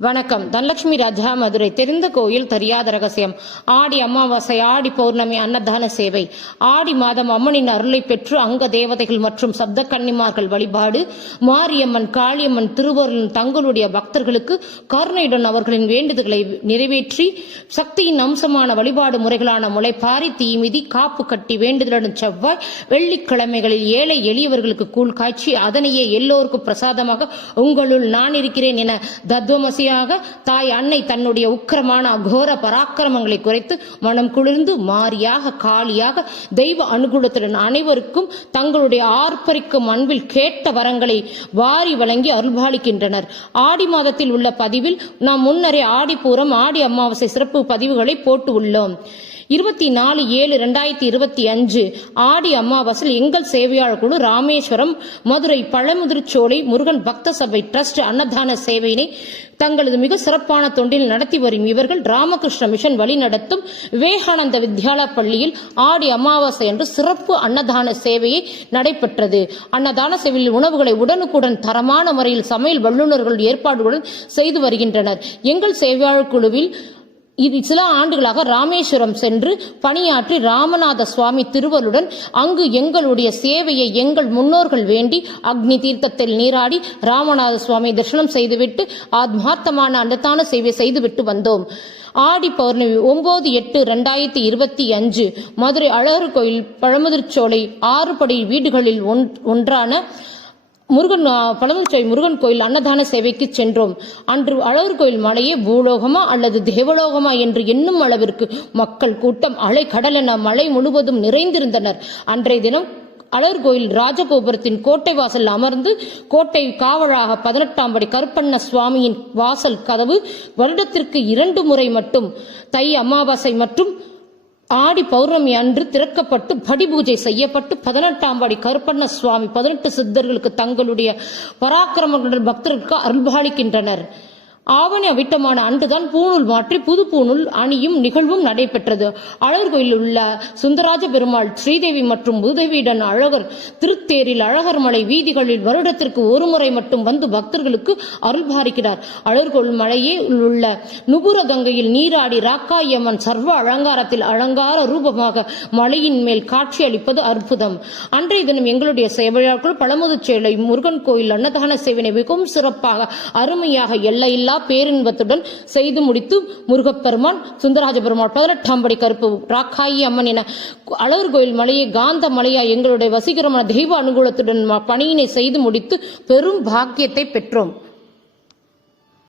வணக்கம். தனலட்சுமி ராஜா, மதுரை. தெரிந்த கோயில் தெரியாத ரகசியம். ஆடி அமாவாசை, ஆடி பௌர்ணமி, அன்னதான சேவை. ஆடி மாதம் அம்மனின் அருளை பெற்று அங்க தேவதைகள் மற்றும் சப்த கன்னிமார்கள் வழிபாடு. மாரியம்மன், காளியம்மன் திருவருள் தங்களுடைய பக்தர்களுக்கு கருணையுடன் அவர்களின் வேண்டுதல்களை நிறைவேற்றி சக்தியின் அம்சமான வழிபாடு முறைகளான முளைப்பாரி, தீமிதி, காப்பு கட்டி வேண்டுதலுடன் செவ்வாய், வெள்ளிக்கிழமைகளில் ஏழை எளியவர்களுக்கு கூழ் காய்ச்சி அதனையே எல்லோருக்கும் பிரசாதமாக உங்களுள் நான் இருக்கிறேன் என தத்துவமசி தாய் அன்னை தன்னுடைய உக்கிரமான அகோர பராக்கிரமங்களை குறைத்து மனம் குளிர்ந்து மாரியாக, காளியாக, தெய்வ அனுகூலத்துடன் அனைவருக்கும் தங்களுடைய ஆர்ப்பரிக்கும் அன்பில் கேட்ட வரங்களை வாரி வழங்கி அருள்பாலிக்கின்றனர். ஆடி மாதத்தில் உள்ள பதிவில் நாம் முன்னரே ஆடிப்பூரம், ஆடி அமாவாசை சிறப்பு பதிவுகளை போட்டு உள்ளோம். 24/7/2025 ஆடி அமாவாசையில் எங்கள் சேவையாளர் குழு ராமேஸ்வரம், மதுரை பழமுதிர்ச்சோலை முருகன் பக்த சபை டிரஸ்ட் அன்னதான சேவையினை தங்களது மிக சிறப்பான தொண்டில் நடத்தி வரும் இவர்கள் ராமகிருஷ்ண மிஷன் வழி நடத்தும் விவேகானந்த வித்யாலயா பள்ளியில் ஆடி அமாவாசை என்று சிறப்பு அன்னதான சேவையை நடைபெற்றது. அன்னதான சேவையில் உணவுகளை உடனுக்குடன் தரமான முறையில் சமையல் வல்லுநர்கள் ஏற்பாடுகளுடன் செய்து வருகின்றனர். எங்கள் சேவையாளர் குழுவில் இது சில ஆண்டுகளாக ராமேஸ்வரம் சென்று பணியாற்றி ராமநாத சுவாமி திருவருளுடன் அங்கு எங்களுடைய சேவையை எங்கள் முன்னோர்கள் வேண்டி அக்னி தீர்த்தத்தில் நீராடி ராமநாத சுவாமி தரிசனம் செய்துவிட்டு ஆத்மார்த்தமான அன்னதான சேவை செய்துவிட்டு வந்தோம். ஆடி பௌர்ணமி 9/8/2025 மதுரை அழகர் கோயில் பழமுதிர்ச்சோலை 6 படி வீடுகளில் ஒன்றான பழமுதிர்ச்சோலை முருகன் கோயில் அன்னதான சேவைக்கு சென்றோம். அன்று அழகர் கோயில் மலையே பூலோகமா அல்லது தேவலோகமா என்று எண்ணும் அளவிற்கு மக்கள் கூட்டம் அலை கடலென மலை முழுவதும் நிறைந்திருந்தனர். அன்றைய தினம் அழகர் கோயில் ராஜகோபுரத்தின் கோட்டை வாசல் அமர்ந்து கோட்டை காவலாக 18ஆம் படி கருப்பண்ண சுவாமியின் வாசல் கதவு வருடத்திற்கு 2 முறை மட்டும் தை அமாவாசை மற்றும் ஆடி பௌர்ணமி அன்று திறக்கப்பட்டு படி பூஜை செய்யப்பட்டு 18ஆம் படி கருப்பண்ண சுவாமி 18 சித்தர்களுக்கு தங்களுடைய பராக்கிரமங்களுடன் பக்தர்களுக்கு அருள்பாலிக்கின்றனர். ஆவணி அவிட்டமான அன்றுதான் பூணூல் மாற்றி புது பூணூல் அணியும் நிகழ்வும் நடைபெற்றது. அழகர் கோயிலில் உள்ள சுந்தராஜ பெருமாள், ஸ்ரீதேவி மற்றும் பூதேவியுடன் அழகர் திருத்தேரில் அழகர் மலை வீதிகளில் வருடத்திற்கு 1 முறை மட்டும் வந்து பக்தர்களுக்கு அருள்பாலிக்கிறார். அழகர் கோயில் மலையே உள்ள நுபுர கங்கையில் நீராடி ராக்காயம்மன் சர்வ அலங்காரத்தில் அலங்கார ரூபமாக மலையின் மேல் காட்சி அளிப்பது அற்புதம். அன்றைய தினம் எங்களுடைய சேவையாளர்கள் பழமுதிர்ச்சோலை முருகன் கோயில் அன்னதான சேவையை மிகவும் சிறப்பாக அருமையாக எல்லையில்லா பேரின்பத்துடன் செய்து முடித்து முருகப்பெருமான், சுந்தராஜ பெருமாள், 18ஆம் படி கருப்பு ராக்காயி அம்மன் என அழகர் கோயில் மலையை காந்த மலையா எங்களுடைய வசீகரமான தெய்வ அனுகூலத்துடன் பணியினை செய்து முடித்து பெரும் பாக்கியத்தை பெற்றோம்.